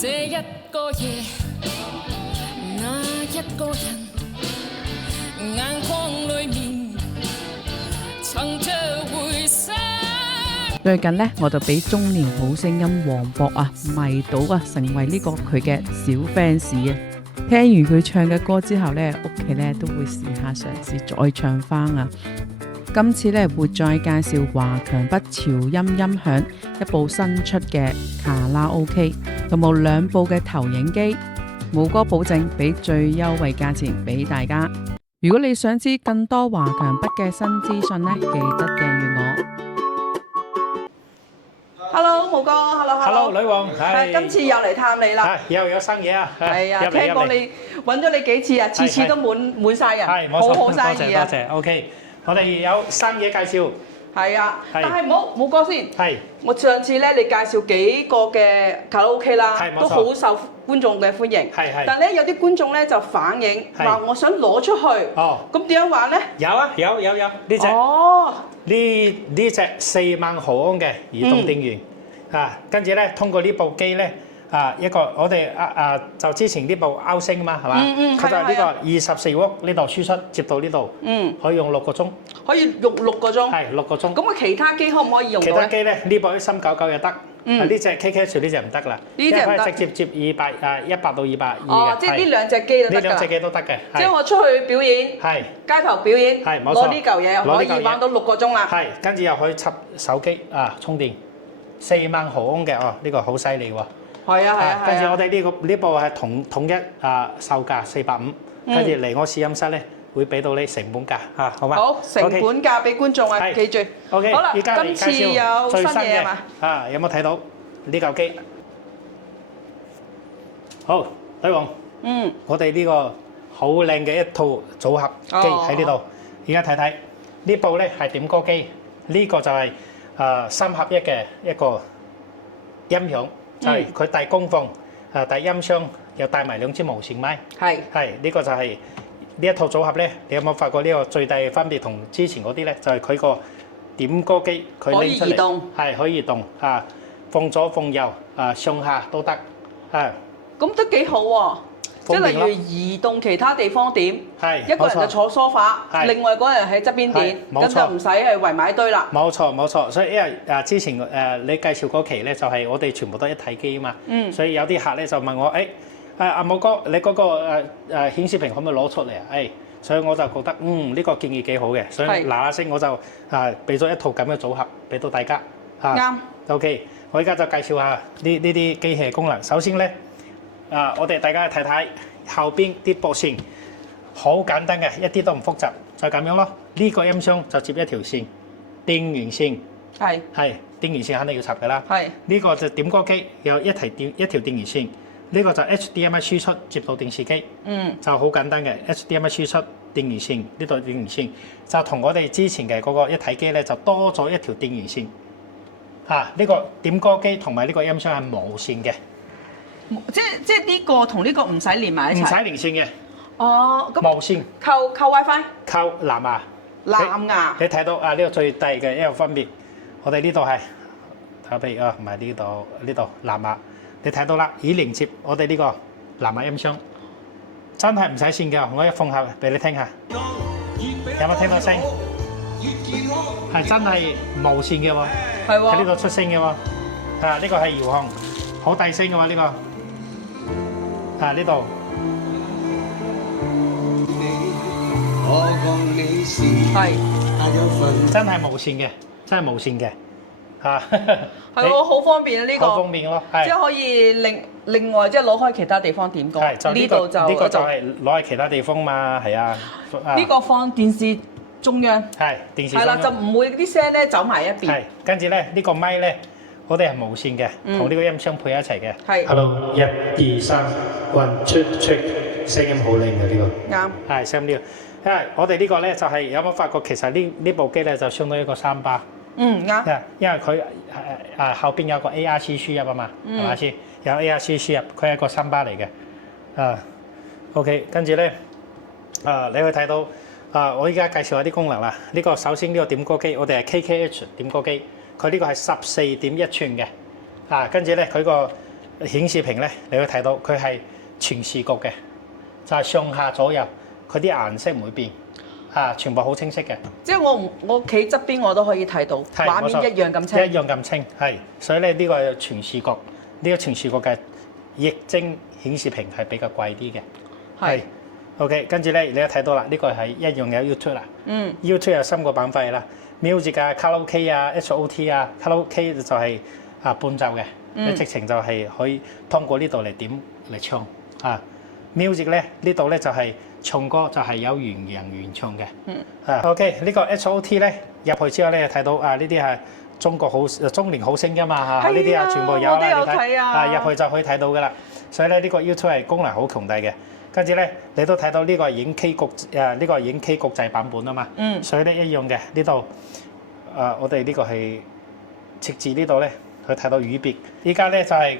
這一個夜，那一個人，眼眶裏面藏着回聲。最近呢，我就俾中年好聲音黃渤啊迷倒啊，成為呢個佢嘅小 fans 啊！聽完佢唱嘅歌之後呢，屋企呢都會試下嘗試再唱翻啊！今次呢會再介紹華強北潮音音響一部新出嘅卡拉 OK， 同埋2部嘅投影機，冇哥保證俾最優惠價錢俾大家。如果你想知更多華強北嘅新資訊呢，記得訂閱我。Hello， 冇哥 ，Hello， 女王，今次又嚟探你啦，有生嘢啊，係啊，聽講你揾咗你幾次啊，次次都滿晒人，好好生意啊，多謝 ，OK， 我哋有新嘢介紹，係啊，但係冇哥先，係，我上次咧你介紹幾個嘅卡拉 OK 啦，都好受觀眾嘅歡迎，係，但係咧有啲觀眾咧就反映話我想攞出去，咁點樣玩咧？有啊，有呢隻，呢隻4萬毫安嘅移動電源，跟住咧通過呢部機咧。一個我哋就之前呢部歐星嘛，係嘛？佢就係呢個24W呢度輸出接到呢度，可以用6個鐘。可以用6個鐘。係6個鐘。咁其他機可唔可以用到咧？其他機咧呢部399又得，呢隻 KKH 呢隻唔得啦。呢隻唔得。直接接100到220嘅。哦，即係呢兩隻機都得㗎。呢兩隻機都得嘅。即係我出去表演，街頭表演，攞呢嚿嘢又可以玩到6個鐘啦。係，跟住又可以插手機充電，4萬毫安嘅呢個好犀利喎。係啊，跟住我哋呢部係統一售價450，跟住嚟我試音室咧會俾到你成本價嚇，好嗎？好，成本價俾觀眾啊，記住。OK，好啦，今次有新嘢係嘛？有冇睇到呢嚿機？好，女王。我哋呢個好靚嘅一套組合機喺呢度，而家睇睇呢部咧係點歌機，呢個就係3合1嘅一個音響。就係佢帶功放，帶音箱，又帶埋2支無線麥。係呢個就係呢一套組合咧。你有冇發覺呢個最大嘅分別同之前嗰啲咧？就係佢個點歌機，佢拎出嚟係可以移動，放左放右，上下都得。咁都幾好喎！即係例如移動其他地方點，一個人就坐梳化，另外嗰人喺側邊點，咁就唔使係圍埋一堆啦。冇錯，所以因為之前你介紹嗰期咧，就係我哋全部都一體機啊嘛，所以有啲客咧就問我，阿冇哥，你嗰個顯示屏可唔可以攞出嚟啊？所以我就覺得呢個建議幾好嘅，所以嗱聲我就俾咗一套咁嘅組合俾到大家。啱。OK， 我而家就介紹下呢啲機器功能。首先咧。我哋大家睇睇後邊啲駁線，好簡單嘅，一啲都唔複雜，就咁樣咯。呢個音箱就接一條線，電源線，係電源線肯定要插嘅啦。呢個就點歌機有一條電源線，呢個就 HDMI 輸出接到電視機，就好簡單嘅 HDMI 輸出電源線，呢度電源線就同我哋之前嘅嗰個一體機咧就多咗一條電源線。呢個點歌機同埋呢個音箱係無線嘅。即係呢個同呢個唔使連埋一齊，唔使連線嘅。咁無線扣 WiFi， 扣藍牙。藍牙。你睇到呢個最低嘅一個分別，我哋呢度係譬如唔係呢度藍牙，你睇到啦，已連接我哋呢個藍牙音箱，真係唔使線嘅。我一放下俾你聽下，有冇聽到聲？係真係無線嘅喎，喺呢度出聲嘅喎。呢個係遙控，好大聲嘅喎呢個。呢度係真係無線嘅，真係無線嘅係喎，好方便啊呢個，好方便咯，即係可以另外即係攞開其他地方點歌。呢度就係攞去其他地方嘛，係啊。呢個放電視中央，係電視中央，係啦，就唔會啲聲咧走埋一邊。係，跟住咧呢個咪咧。我哋係無線嘅，同呢個音箱配一齊嘅。係。Hello， 1、2、3 ，1 check， 聲音好靚嘅呢個。啱。係聲音呢個，因為我哋呢個咧就係有冇發覺其實呢部機咧就相當於一個3巴。啱。因為佢後邊有個 ARC 輸入啊嘛，係咪先？有 ARC 輸入，佢係一個3巴嚟嘅。OK， 跟住咧，你會睇到我依家介紹下啲功能啦。呢個首先呢個點歌機，我哋係 KKH 點歌機。佢呢個係14.1寸嘅，跟住咧佢個顯示屏咧，你會睇到佢係全視覺嘅，就係上下左右佢啲顏色唔會變，全部好清晰嘅。即係我企側邊我都可以睇到，畫面一樣咁清。一樣咁清，係。所以咧呢個全視覺，呢個全視覺嘅液晶顯示屏係比較貴啲嘅。係。OK， 跟住咧你都睇到啦，呢個係一樣有 YouTube 啦。YouTube 有3個板塊啦 ，Music 啊、卡拉 OK 啊、HOT 啊，卡拉 OK 就係伴奏嘅。你直情就係可以通過呢度嚟點嚟唱music 咧呢度咧就係唱歌就係有原人唱嘅。OK 呢個 HOT 咧入去之後咧睇到呢啲係中年好聲音嘛呢啲全部有啦，你睇入去就可以睇到噶啦。所以咧呢個 YouTube 係功能好強大嘅。跟住咧你都睇到呢個係影 K 呢個係影 K 國際版本啊嘛。所以咧一樣嘅呢度我哋呢個係設置呢度咧。佢睇到語別，依家咧就係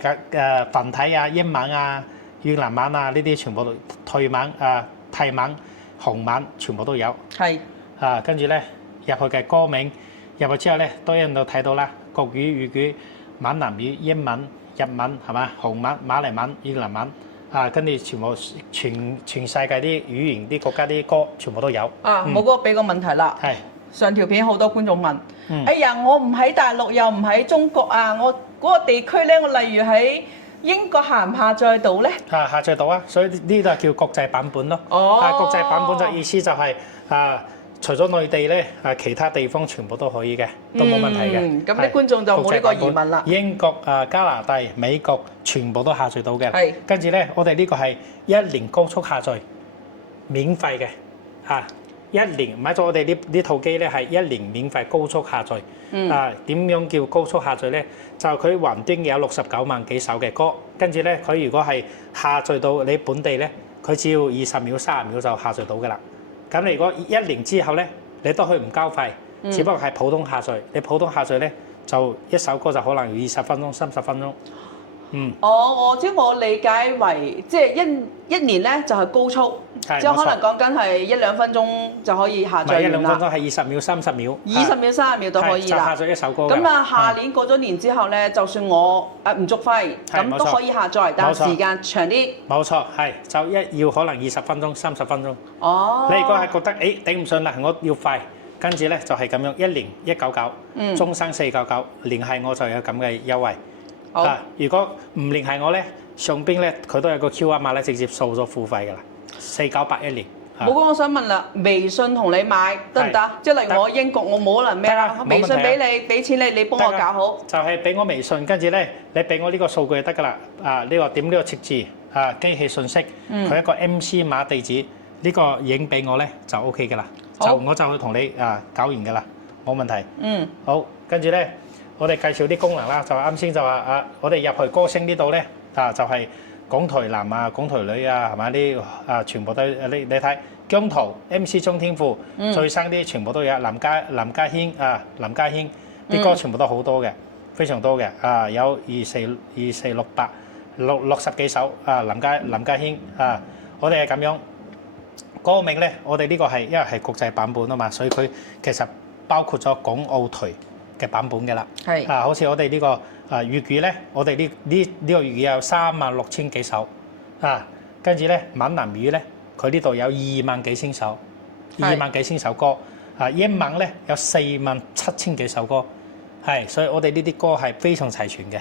繁體英文越南文呢啲全部都泰文泰文、韓文全部都有。係跟住咧入去嘅歌名入去之後咧，都喺度睇到啦，國語、粵語、閩南語、英文、日文係嘛，韓文、馬來文、越南文跟住全部全世界啲語言啲國家啲歌全部都有。冇哥俾個問題啦。係。上條片好多觀眾問，哎呀，我唔喺大陸又唔喺中國我嗰個地區咧，我例如喺英國下唔下載到咧？下載到啊，所以呢個叫國際版本咯。國際版本就意思就係除咗內地咧其他地方全部都可以嘅，都冇問題嘅。咁啲觀眾就冇呢個疑問啦。英國加拿大、美國全部都下載到嘅。係。跟住咧，我哋呢個係1年高速下載，免費嘅1年買咗我哋呢套機咧，係1年免費高速下載。點樣叫高速下載咧？就佢雲端有69萬幾首嘅歌，跟住咧佢如果係下載到你本地咧，佢只要20秒、30秒就下載到㗎啦。咁你如果1年之後咧，你都可以唔交費，只不過係普通下載。你普通下載咧，就一首歌就可能要20分鐘、30分鐘。即係我理解為即係一年咧就係高速，即係可能講緊係1-2分鐘就可以下載完啦。唔係1-2分鐘係20秒、30秒。20秒、30秒都可以啦。就下載一首歌。咁下年過咗年之後咧，就算我唔續費，咁都可以下載，但係時間長啲。冇錯，係就要可能20分鐘、30分鐘。你如果係覺得頂唔順啦，我要快，跟住咧就係咁樣1年199，終身499，聯繫我就有咁嘅優惠。如果唔聯繫我咧，上邊咧佢都有個 QR碼咧，直接掃咗付費㗎啦，4981年。冇講，我想問啦，微信同你買得唔得？即係例如我英國，我冇可能咩啦，微信俾你，俾錢你幫我搞好。就係俾我微信，跟住咧你俾我呢個數據就得㗎啦。呢個點呢個設置機器信息，佢一個 MC 碼地址，呢個影俾我咧就 OK 㗎啦。我就會同你搞完㗎啦，冇問題。好，跟住咧。我哋介紹啲功能啦，就啱先就話我哋入去歌聲呢度咧，就係港台男港台女係咪啲全部都你睇姜濤、MC 張天賦、最生啲全部都有，林家謙啲歌全部都好多嘅，非常多嘅有60幾首林家謙我哋係咁樣歌名咧，我哋呢個係因為係國際版本啊嘛，所以佢其實包括咗港澳台嘅版本嘅啦，好似我哋呢個粵語咧，我哋呢個粵語有36000幾首，跟住咧閩南語咧，佢呢度有2萬幾千首，2萬幾千首歌，英文咧有47000幾首歌，所以我哋呢啲歌係非常齊全嘅，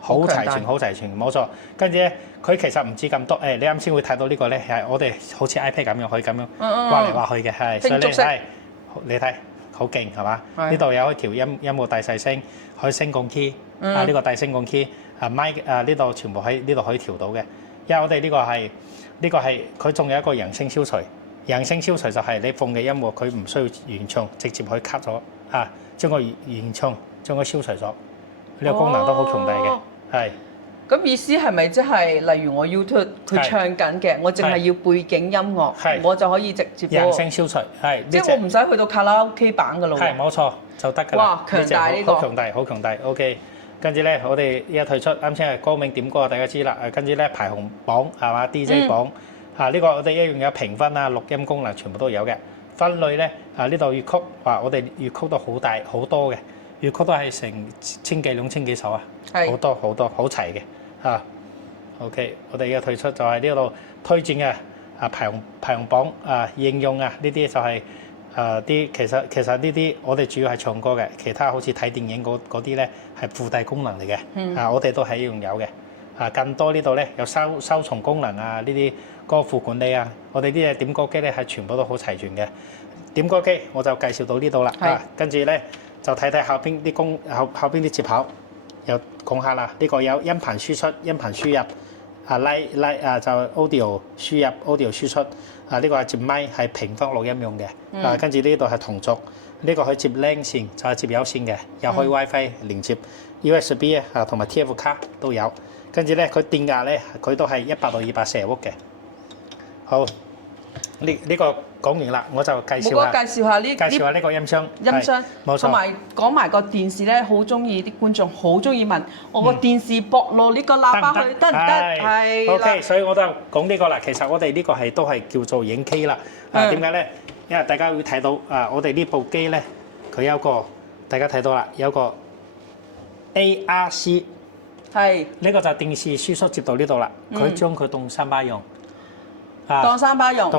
好齊全，冇錯。跟住咧，佢其實唔止咁多，你啱先會睇到呢個咧係我哋好似 iPad 咁樣可以咁樣畫嚟畫去嘅，所以你睇。好勁係嘛？呢度有一條音樂大細聲，可以升降 key，呢個大升降 key，麥呢度全部喺呢度可以調到嘅。因為我哋呢個係佢仲有一個人聲消除，人聲消除就係你放嘅音樂佢唔需要原唱，直接可以 cut 咗將個原唱將佢消除咗，呢個功能都好強大嘅，係。咁意思係咪即係例如我 YouTube 佢唱緊嘅，我淨係要背景音樂，我就可以直接人聲消除，即係我唔使去到卡拉 OK 版㗎咯喎。係冇錯，就得㗎啦。哇，強大呢個！好強大。OK， 跟住咧，我哋一退出，啱先係歌名點歌大家知啦。跟住咧排行榜係嘛 DJ 榜呢個我哋一樣有評分錄音功能全部都有嘅。分類咧呢度粵曲我哋粵曲都好大好多嘅，粵曲都係成1000幾2000幾首好多好齊嘅。OK， 我哋嘅退出就係呢度推薦嘅排行榜應用呢啲就係其實呢啲我哋主要係唱歌嘅，其他好似睇電影嗰啲咧係附帶功能嚟嘅，我哋都係一樣有嘅。更多呢度咧有收藏功能呢啲歌庫管理我哋啲點歌機咧係全部都好齊全嘅。點歌機我就介紹到呢度啦，跟住咧就睇睇後邊後邊啲接口，又講下啦。呢個有音頻輸出、音頻輸入。就 audio 輸入 audio 輸出呢個係接咪係平方錄音用嘅，跟住呢度係同軸，呢個可以接 LAN 線就係接有線嘅，又可以 WiFi 連接 USB 同埋 TF 卡都有，跟住咧佢電壓咧佢都係100到240伏嘅。好，呢個講完啦，我就介紹下呢個音箱，冇錯，同埋講埋個電視咧，好中意啲觀眾好中意問我個電視駁落呢個喇叭去得唔得？係 OK， 所以我就講呢個啦。其實我哋呢個都係叫做影 K 啦。點解咧？因為大家會睇到我哋呢部機咧，佢有個大家睇到啦，有個 ARC， 係呢個就電視輸出接到呢度啦。佢將佢當三巴用。當三巴用，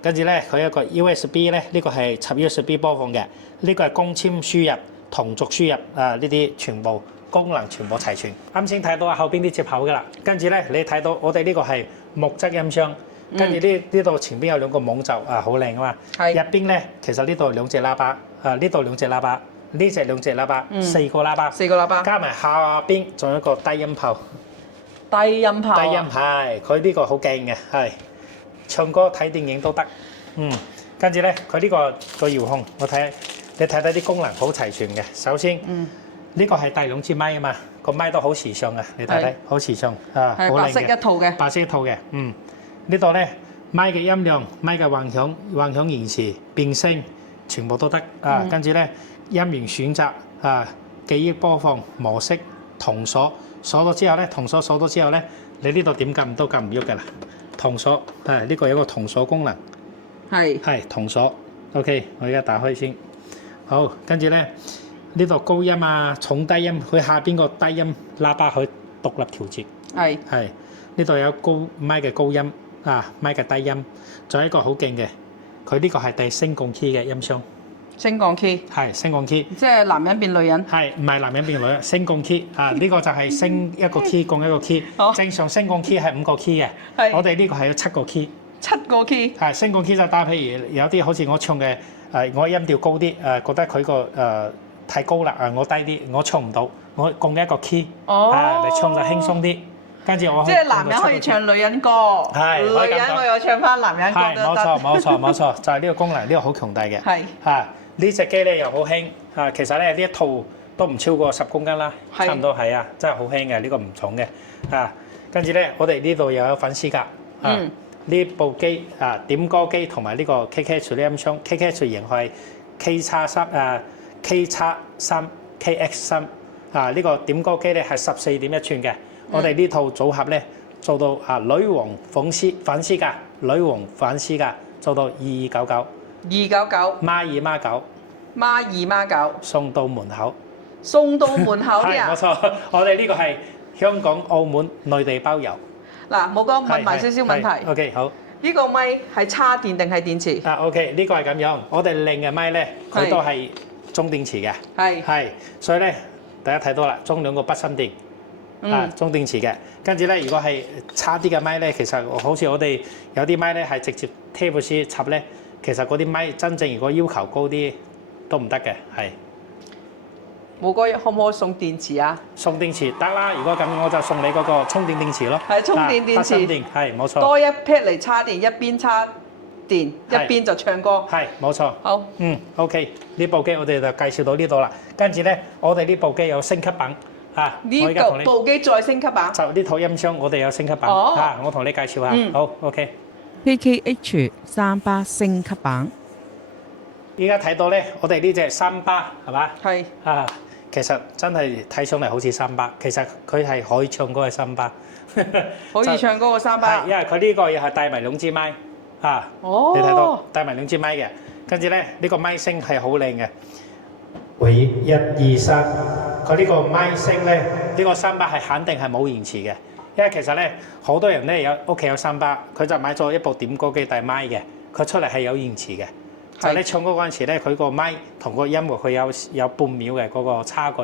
跟住咧佢有個 USB 咧，呢個係插 USB 播放嘅，呢個係光纖輸入、同軸輸入呢啲全部功能全部齊全。啱先睇到後邊啲接口㗎啦，跟住咧你睇到我哋呢個係木質音箱，跟住呢度前邊有兩個網袖好靚啊嘛，入邊咧其實呢度兩隻喇叭，呢度兩隻喇叭，呢隻兩隻喇叭，四個喇叭，加埋下邊仲有一個低音炮，低音係佢呢個好勁嘅係。唱歌睇電影都得，跟住咧佢呢個遙控，你睇啲功能好齊全嘅。首先，呢個係帶兩支咪啊嘛，個咪都好時尚嘅，你睇好時尚好靚嘅。白色一套嘅，呢度咧咪嘅音量、咪嘅混響延遲、變聲，全部都得跟住咧音源選擇記憶播放模式、同鎖鎖咗之後咧，同鎖鎖咗之後咧，你呢度點撳都撳唔喐㗎啦。同鎖呢個有個同鎖功能，係同鎖。OK， 我而家打開先。好，跟住咧呢度高音重低音，佢下邊個低音喇叭可以獨立調節。係呢度有咪嘅高音咪嘅低音，仲有一個好勁嘅，佢呢個係帶升降 key 嘅音箱。升降 key 係升降 key， 即係男人變女人。係唔係男人變女人？升降 key 呢個就係升一個 key 降一個 key。正常升降 key 係5個 key 嘅，我哋呢個係有7個 key。7個 key。係升降 key 就打譬如有啲好似我唱嘅我音調高啲覺得佢個太高啦我低啲，我唱唔到，我降一個 key 嚟唱就輕鬆啲。跟住我即係男人可以唱女人歌，女人我又唱翻男人歌都得。冇錯，就係呢個功能，呢個好強大嘅。呢隻機咧又好輕其實咧呢一套都唔超過10公斤啦，差唔多係真係好輕嘅，呢個唔重嘅跟住咧我哋呢度又有粉絲格呢部機點歌機同埋呢個 KKH 呢音箱 ，KKH 型號係 KX3 呢個點歌機咧係14.1寸嘅，我哋呢套組合咧做到女王粉絲格做到2299。299，孖二孖九，送到門口啲冇錯，我哋呢個係香港、澳門、內地包郵。嗱，冇講問埋少少問題。OK， 好。呢個咪係插電定係電池？OK， 呢個係咁樣。我哋另嘅咪咧，佢都係中電池嘅。係，所以咧，大家睇到啦，裝兩個筆芯電，中電池嘅。跟住咧，如果係差啲嘅咪咧，其實好似我哋有啲咪咧係直接 Type-C 插咧。其實嗰啲咪真正如果要求高啲都唔得嘅，係。冇哥可唔可以送電池啊？送電池得啦，如果咁我就送你嗰個充電電池咯。係充電電池，係冇錯。多一 pad 嚟插電，一邊插電一邊就唱歌。係冇錯。好。OK， 呢部機我哋就介紹到呢度啦。跟住咧，我哋呢部機有升級版呢部機再升級版。就呢套音箱我哋有升級版我同你介紹下。好 OK。KKH 三巴升級版，依家睇到咧，我哋呢隻三巴係嘛？係其實真係睇上嚟好似三巴，其實佢係可以唱歌嘅三巴，可以唱歌嘅三巴。因為佢呢個又係帶埋兩支咪你睇到帶埋兩支咪嘅，跟住咧呢個咪聲係好靚嘅。喂，1、2、3，佢呢個咪聲咧，呢個三巴係肯定係冇延遲嘅。因為其實咧好多人咧有屋企有三巴，佢就買咗一部點歌機帶咪嘅，佢出嚟係有延遲嘅。就你唱歌嗰陣時咧，佢個咪同個音樂佢有半秒嘅嗰個差距。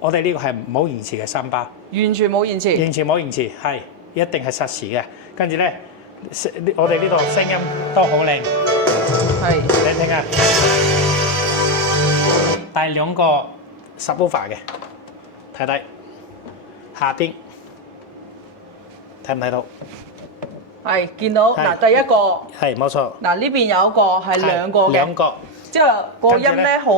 我哋呢個係冇延遲嘅三巴，完全冇延遲。完全冇延遲，係一定係實時嘅。跟住咧，我哋呢度聲音都好靚。係，你聽下，帶兩個 subwoofer 嘅，睇睇下邊睇唔睇到？係見到嗱，第一個係冇錯。嗱呢邊有一個係兩個嘅，兩個。即係個音咧好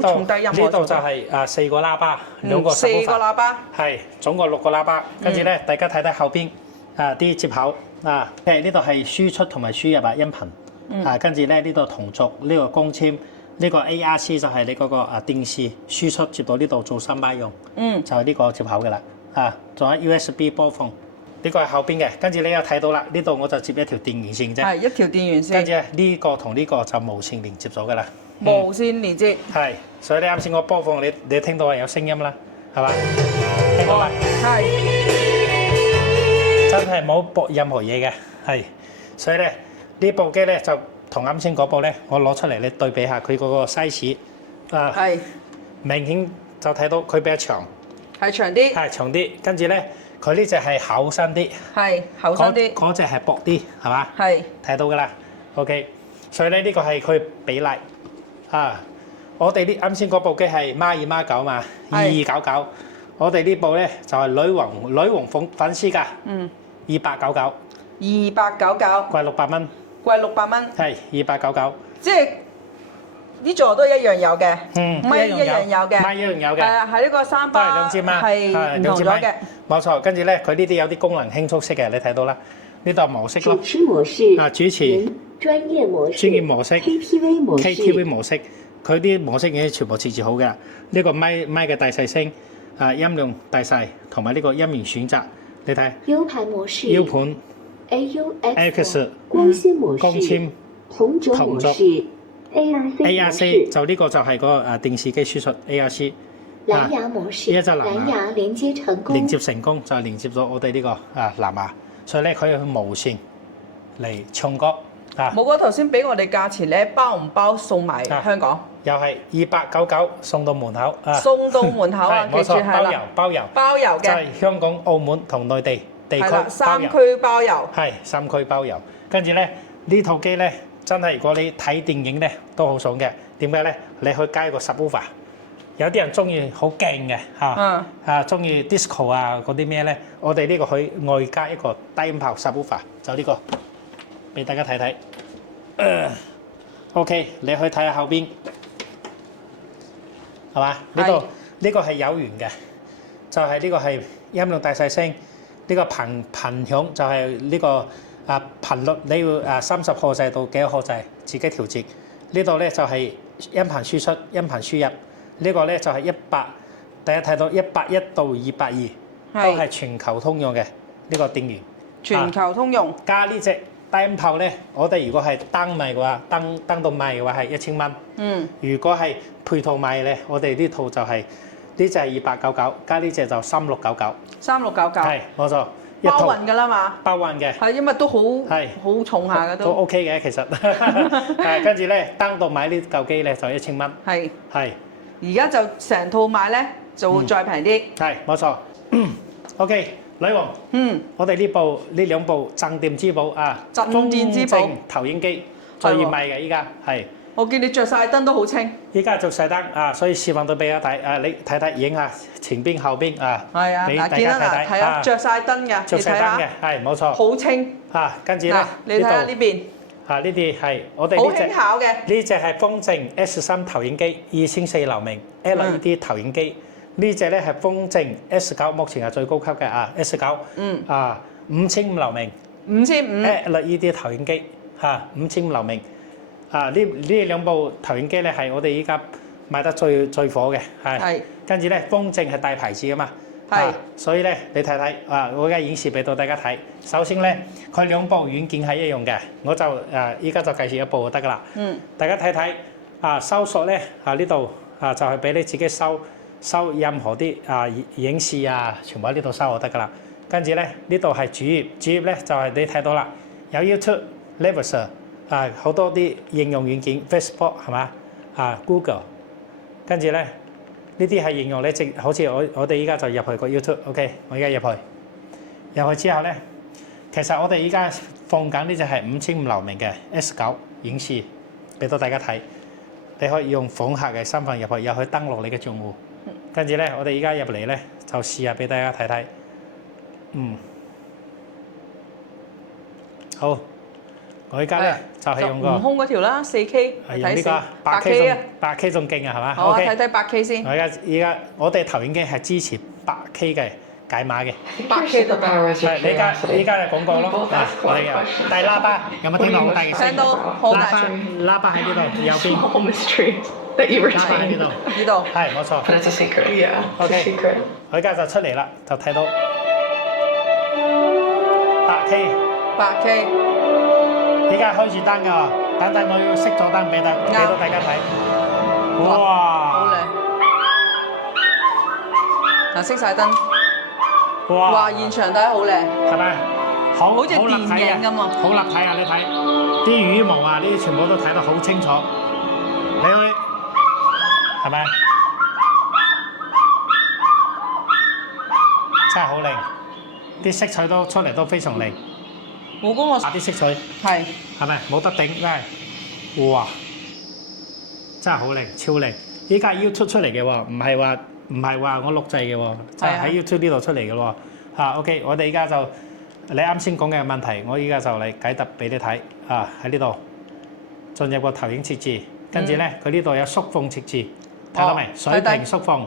重低音。呢度就係4個喇叭，兩個4個喇叭。係總共6個喇叭。跟住咧，大家睇睇後邊啲接口啊，呢度係輸出同埋輸入音頻。跟住咧呢度同軸，呢個光纖，呢個 ARC 就係你嗰個電視輸出接到呢度做三巴用。就係呢個接口嘅啦。仲有 USB 播放。呢個係後邊嘅，跟住你又睇到啦，呢度我就接一條電源線啫。係一條電源線。跟住呢個同呢個就無線連接咗㗎啦。無線連接。係，所以你啱先我播放你聽到係有聲音啦，係嘛？聽到嘛？係。真係冇播任何嘢嘅，係。所以咧呢部機咧就同啱先嗰部咧，我攞出嚟你對比下佢嗰個 size 係。明顯就睇到佢比較長。係長啲。係長啲，跟住咧。佢呢只係厚身啲，係厚身啲，嗰隻係薄啲，係嘛？係睇到㗎啦 ，OK。所以咧呢個係佢比例啊。我哋啲啱先嗰部機係孖2孖9嘛，2299。我哋呢部咧就係女王粉絲價，299。299。貴600蚊。貴600蚊。係299。即係呢座都一樣有嘅，咪一樣有嘅，咪一樣有嘅。係呢個三巴都係兩支咪，係唔同咗嘅。冇錯，跟住咧佢呢啲有啲功能輕觸式嘅，你睇到啦。呢度模式咯。主持模式。主持。專業模式。專業模式。KTV 模式。KTV 模式，佢啲模式已經全部設置好嘅。呢個咪嘅大細聲，音量大細，同埋呢個音源選擇，你睇。U 盤模式。U 盤。AUX。光纖模式。光纖。同軸模式。ARC 就呢個就係個電視機輸出 ARC。藍牙模式。呢一隻藍牙連接成功。連接成功就係連接咗我哋呢個藍牙，所以咧佢用無線嚟唱歌。冇哥頭先俾我哋價錢咧，包唔包送埋香港？又係299送到門口。送到門口啊！冇錯，包郵包郵嘅，就係香港、澳門同內地地區3區包郵。係3區包郵。跟住咧呢套機咧，真係如果你睇電影咧都好爽嘅。點解咧？你去加個 subwoofer。有啲人中意好勁嘅中意 disco 嗰啲咩咧？我哋呢個可以外加一個低音炮 subwoofer，就呢個俾大家睇睇。OK， 你去睇下後邊，係嘛？呢個係有源嘅，就係呢個係音量大細聲，呢個頻響就係呢個頻率，你要30赫茲到幾多赫茲自己調節。呢度咧就係音頻輸出、音頻輸入。呢個咧就係大家睇到181到282，都係全球通用嘅呢個電源。全球通用。加呢隻低音炮咧，我哋如果係單咪嘅話，單到咪嘅話係1000蚊。如果係配套咪咧，我哋呢套就係呢隻係299，加呢隻就3699。3699。係冇錯。包運㗎啦嘛。包運嘅。係因為都好重下嘅都。都 OK 嘅其實。跟住咧，單到買呢嚿機咧就1000蚊。係。而家就成套買咧，就會再平啲。係冇錯。OK， 女王。我哋呢兩部鎮店之寶鎮店之寶投影機最熱賣嘅依家係。我見你着晒燈都好清。依家着晒燈所以示範到俾大家睇。你睇睇影下前邊後邊係啊，嗱見啦，係啊，着晒燈嘅，着晒燈嘅，係冇錯。好清。跟住咧，你睇下呢邊。呢啲係我哋好輕巧嘅。呢隻係風正 S3 投影機，2400流明 LED 投影機。呢隻咧係風正 S9，目前係最高級嘅S9。5500流明。5500。LED 投影機5500流明。呢兩部投影機咧係我哋依家賣得最火嘅，係。跟住咧風正係大牌子㗎嘛。所以咧你睇睇我而家演示俾到大家睇。首先咧，佢兩部軟件係一樣嘅，我就依家就介紹一部就得㗎啦。大家睇睇收索咧呢度就係俾你自己收任何啲影視全部喺呢度收就得㗎啦。跟住咧呢度係主頁，主頁咧就係你睇到啦，有 YouTube、Naver 啊好多啲應用軟件 ，Facebook 係嘛啊 Google， 跟住咧呢啲係應用你直好似我哋依家就入去個 YouTube，OK， 我而家入去之後咧，其實我哋依家放緊呢隻係5500流明嘅 S9 影視，俾到大家睇。你可以用訪客嘅身份入去，又可以登錄你嘅賬戶。跟住咧，我哋依家入嚟咧，就試下俾大家睇睇。好，我依家咧就係用個悟空嗰條啦，4K 係用呢個8K 啊， 8K 仲勁啊，係嘛？好啊， OK 睇睇 8K 先我依家我哋投影機係支持 8K 嘅解碼嘅。 ，8K 就得。係你依家嘅廣告咯。嗱，我哋有大喇叭，有冇聽到好大嘅聲？聽到好大聲。喇叭喺呢度，右邊。 Whole mysteries that you 喇叭喺呢 retain. 度，呢度係冇錯。 But it's a secret. Yeah, it's Okay. a secret. 我而家就出嚟啦，就睇到 8K。 8K，依家開住燈㗎喎，等等我要熄咗燈俾到大家睇。好哇！靚。嗱，熄晒燈，哇！哇！現場睇好靚，係咪？好似電立體影咁啊好立體啊！你睇啲羽毛啊，呢啲全部都睇得好清楚。你去係咪？真係好靚，啲色彩都出嚟都非常靚。我嗰個打啲色彩係係咪冇得頂？真係哇！真係好靚，超靚！依家 YouTube 出嚟嘅喎，唔係話我錄製嘅喎，就係喺 YouTube 呢度出嚟嘅喎。OK， 我哋依家就你啱先講嘅問題，我依家就嚟解答俾你睇。喺呢度進入個投影設置，跟住咧佢呢度有縮放設置，睇到未？水平縮放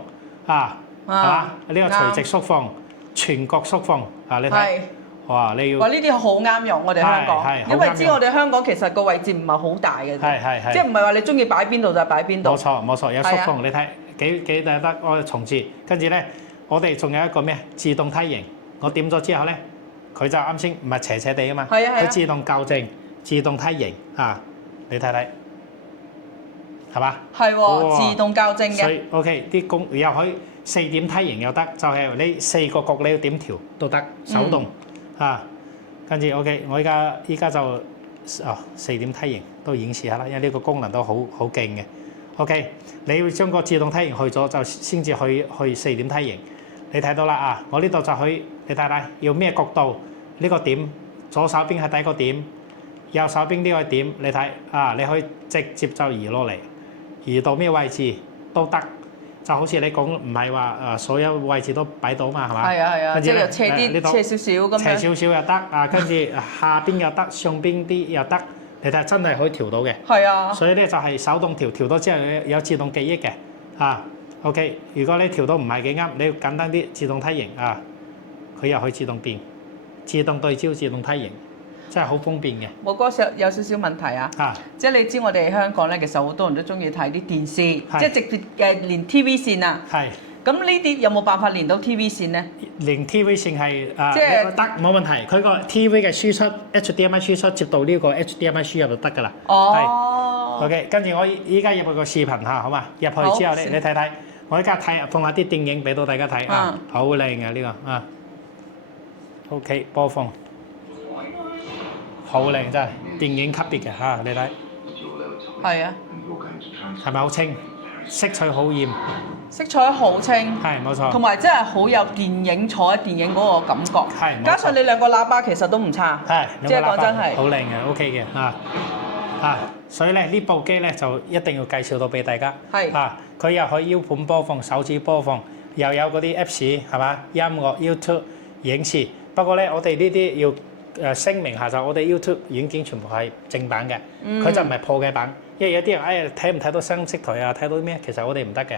係嘛？呢個垂直縮放、全角縮放你睇。係。哇！你要哇！呢啲好啱用我哋香港，係因為知我哋香港其實個位置唔係好大嘅啫，係即係唔係話你中意擺邊度就擺邊度。冇錯，有縮放，你睇幾大得我重置，跟住咧我哋仲有一個咩自動梯形，我點咗之後咧，佢就啱先唔係斜斜地啊嘛，佢自動校正、自動梯形你睇睇係嘛？係喎，自動校正嘅。所以 OK 啲工又可以4點梯形又得，就係你4個角你要點調都得，手動。跟住 OK， 我依家就4點梯形都演示下啦，因為呢個功能都好勁嘅。OK， 你要將個自動梯形去咗，就先至去4點梯形。你睇到啦我呢度就去，你睇睇要咩角度？呢個點左手邊係第一個點，右手邊呢個點，你睇你可以直接就移落嚟，移到咩位置都得。就好似你講，唔係話所有位置都擺到嘛，係嘛？係啊，即係又斜呢度啲、斜少少咁樣。斜少少又得跟住下邊又得，上邊啲又得，你睇真係可以調到嘅。係啊。所以咧就係手動調到之後有自動記憶嘅OK， 如果你調到唔係幾啱，你要簡單啲自動梯形佢又可以自動變、自動對焦、自動梯形。真係好方便嘅。我嗰時有少少問題即係你知我哋香港咧，其實好多人都中意睇啲電視，即係直接連 TV 線啊。係。咁呢啲有冇辦法連到 TV 線咧？連 TV 線係即係得冇問題，佢個 TV 嘅輸出 HDMI 輸出接到呢個 HDMI 輸入就得㗎啦。哦。OK， 跟住我依家入去個視頻好嘛？入去之後咧，你睇睇，我依家放下啲電影俾到大家睇好靚嘅呢個OK， 播放。好靚真係，電影級別嘅你睇。係啊。係咪好清？色彩好豔。色彩好清。係冇錯。同埋真係好有電影坐喺電影嗰個感覺。係。加上你兩個喇叭其實都唔差。係。即係講真係。好靚嘅 OK 嘅所以咧呢部機咧就一定要介紹到俾大家。係。佢又可以 U 盤播放、手指播放，又有嗰啲 Apps 係嘛？音樂、YouTube 影視。不過咧，我哋呢啲要聲明下就我哋 YouTube 軟件全部係正版嘅，佢就唔係破解版。因為有啲人睇唔睇到聲色台睇到咩？其實我哋唔得嘅。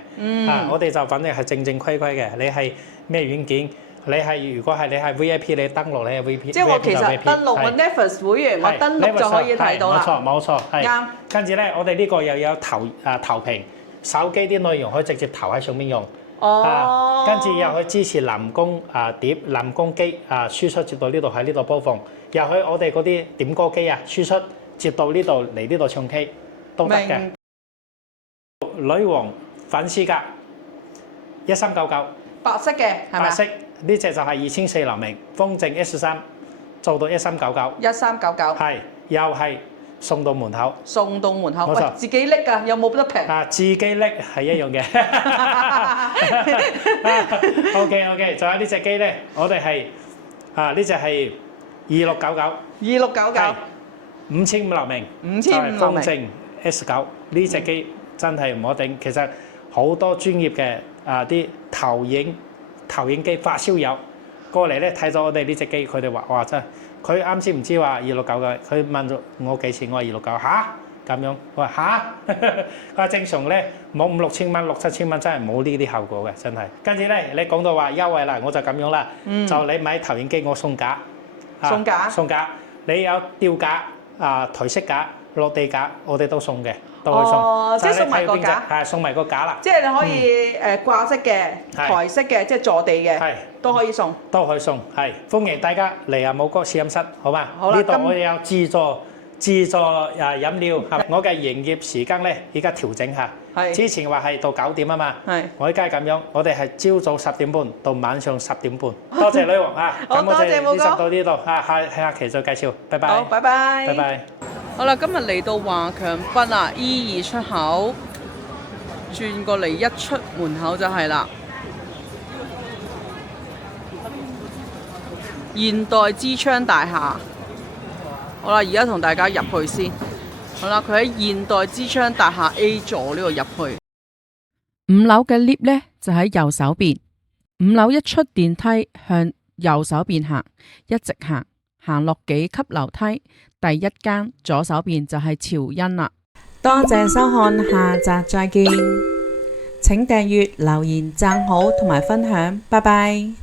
我哋就反正係正規嘅。你係咩軟件？你係如果係你係 VIP， 你登錄你係 VIP。即係我其實登錄我 Netflix 會員，我登錄就可以睇到啦。冇錯，係。啱。跟住咧，我哋呢個又有投屏，手機啲內容可以直接投喺上面用。跟住又可以支持藍光碟、藍光機輸出接到呢度喺呢度播放，又可以我哋嗰啲點歌機輸出接到呢度嚟呢度唱 K 都得嘅。女王粉絲格1399，白色嘅係咪？白色呢隻就係2400流明，風正 S3 做到1399， 1399，係又係送到門口。送到門口。冇錯喂，自己拎㗎，有冇得平？自己拎係一樣嘅。OK， 仲有呢隻機咧，我哋係呢隻係2699， 2699， 5500流明5500流明風正 S9， 呢隻機真係唔可頂。其實好多專業嘅啲投影機發燒友過嚟咧睇咗我哋呢隻機，佢哋話哇真係，佢啱先唔知話2699嘅，佢問咗我幾錢，我話269嚇咁樣，我話嚇，佢話正常咧冇5、6千蚊、6、7千蚊真係冇呢啲效果嘅，真係。跟住咧你講到話優惠啦，我就咁樣啦，就你買投影機我送架，送架，你有吊架台式架、落地架，我哋都送嘅。哦，即係送埋個架，係送埋個架啦。即係你可以掛式嘅、台式嘅，即係坐地嘅，都可以送。都可以送，係歡迎大家嚟冇歌試飲室，好嘛？好啦，呢度我哋有自助飲料，我嘅營業時間咧，而家調整下。之前話係到9點啊嘛，我而家係咁樣，我哋係朝早10點半到晚上10點半。多謝女王啊！好，多謝武哥。到呢度下期再介紹，拜拜。好，拜拜。拜拜。好啦，今日嚟到華強北啊 E2出口，轉過嚟一出門口就係啦。現代之窗大廈，好啦，而家同大家入去先。好啦，佢喺現代之窗大廈 A 座呢度入去。5樓嘅 lift 呢，就喺右手邊，5樓一出電梯向右手邊行，一直行落幾級樓梯。第一間左手邊就係潮欣啦。多謝收看，下集再見。請訂閱、留言、讚好同埋分享，拜拜。